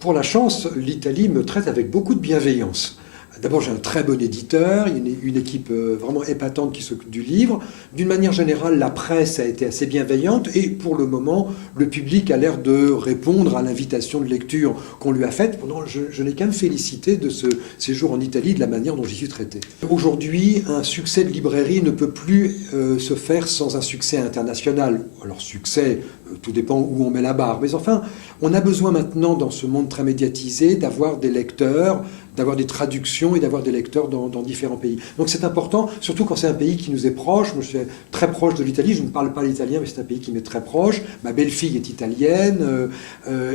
Pour la chance, l'Italie me traite avec beaucoup de bienveillance. D'abord, j'ai un très bon éditeur, il y a une équipe vraiment épatante qui s'occupe du livre. D'une manière générale, la presse a été assez bienveillante et pour le moment, le public a l'air de répondre à l'invitation de lecture qu'on lui a faite. Je n'ai qu'à me féliciter de ce séjour en Italie, de la manière dont j'y suis traité. Aujourd'hui, un succès de librairie ne peut plus se faire sans un succès international. Alors succès, tout dépend où on met la barre. Mais enfin, on a besoin maintenant, dans ce monde très médiatisé, d'avoir des lecteurs, d'avoir des traductions et d'avoir des lecteurs dans différents pays. Donc c'est important, surtout quand c'est un pays qui nous est proche. Moi, je suis très proche de l'Italie, je ne parle pas l'italien, mais c'est un pays qui m'est très proche. Ma belle-fille est italienne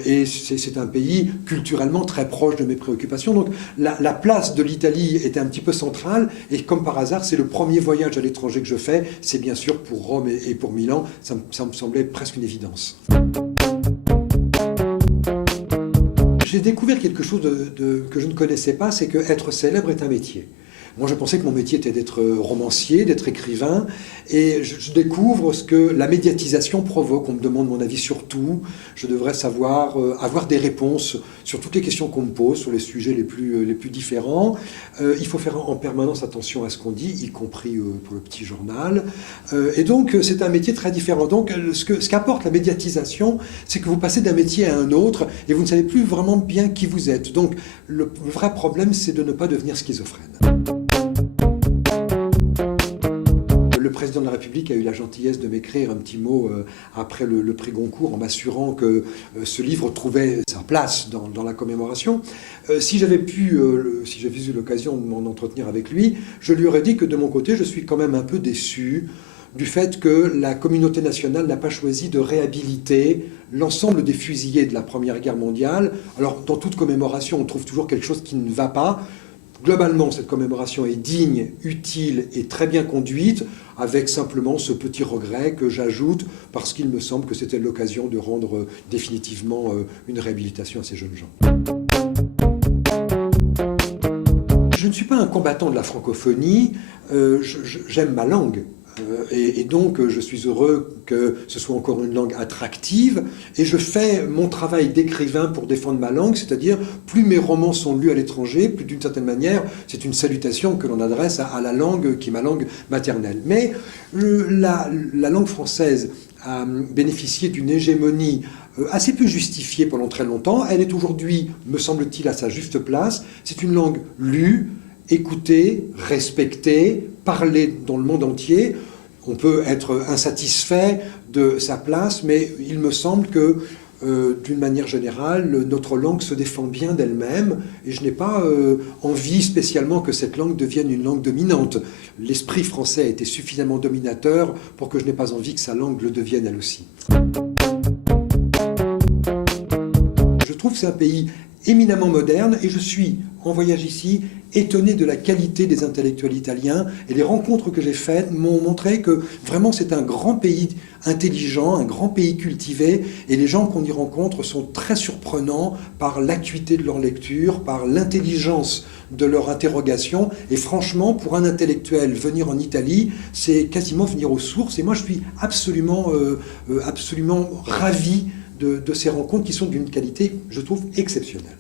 et c'est un pays culturellement très proche de mes préoccupations. Donc la place de l'Italie était un petit peu centrale et comme par hasard, c'est le premier voyage à l'étranger que je fais. C'est bien sûr pour Rome et pour Milan. Ça me semblait presque une évidence. J'ai découvert quelque chose que je ne connaissais pas, c'est qu'être célèbre est un métier. Moi, je pensais que mon métier était d'être romancier, d'être écrivain, et je découvre ce que la médiatisation provoque. On me demande mon avis sur tout. Je devrais savoir avoir des réponses sur toutes les questions qu'on me pose, sur les sujets les plus différents. Il faut faire en permanence attention à ce qu'on dit, y compris pour le petit journal. Et donc, c'est un métier très différent. Donc, ce qu'apporte la médiatisation, c'est que vous passez d'un métier à un autre, et vous ne savez plus vraiment bien qui vous êtes. Donc, le vrai problème, c'est de ne pas devenir schizophrène. Le président de la République a eu la gentillesse de m'écrire un petit mot après le prix Goncourt en m'assurant que ce livre trouvait sa place dans la commémoration. Si j'avais eu l'occasion de m'en entretenir avec lui, je lui aurais dit que de mon côté, je suis quand même un peu déçu du fait que la communauté nationale n'a pas choisi de réhabiliter l'ensemble des fusillés de la Première Guerre mondiale. Alors, dans toute commémoration, on trouve toujours quelque chose qui ne va pas. Globalement, cette commémoration est digne, utile et très bien conduite, avec simplement ce petit regret que j'ajoute parce qu'il me semble que c'était l'occasion de rendre définitivement une réhabilitation à ces jeunes gens. Je ne suis pas un combattant de la francophonie, j'aime ma langue. Et donc, je suis heureux que ce soit encore une langue attractive. Et je fais mon travail d'écrivain pour défendre ma langue, c'est-à-dire, plus mes romans sont lus à l'étranger, plus d'une certaine manière, c'est une salutation que l'on adresse à la langue qui est ma langue maternelle. Mais la langue française a bénéficié d'une hégémonie assez peu justifiée pendant très longtemps. Elle est aujourd'hui, me semble-t-il, à sa juste place. C'est une langue lue, écoutée, respectée, parlée dans le monde entier. On peut être insatisfait de sa place, mais il me semble que, d'une manière générale, notre langue se défend bien d'elle-même, et je n'ai pas envie spécialement que cette langue devienne une langue dominante. L'esprit français a été suffisamment dominateur pour que je n'ai pas envie que sa langue le devienne elle aussi. Je trouve que c'est un pays éminemment moderne, et je suis, en voyage ici, étonné de la qualité des intellectuels italiens, et les rencontres que j'ai faites m'ont montré que vraiment c'est un grand pays intelligent, un grand pays cultivé, et les gens qu'on y rencontre sont très surprenants par l'acuité de leur lecture, par l'intelligence de leur interrogation, et franchement, pour un intellectuel, venir en Italie, c'est quasiment venir aux sources, et moi je suis absolument ravi de ces rencontres qui sont d'une qualité, je trouve, exceptionnelle.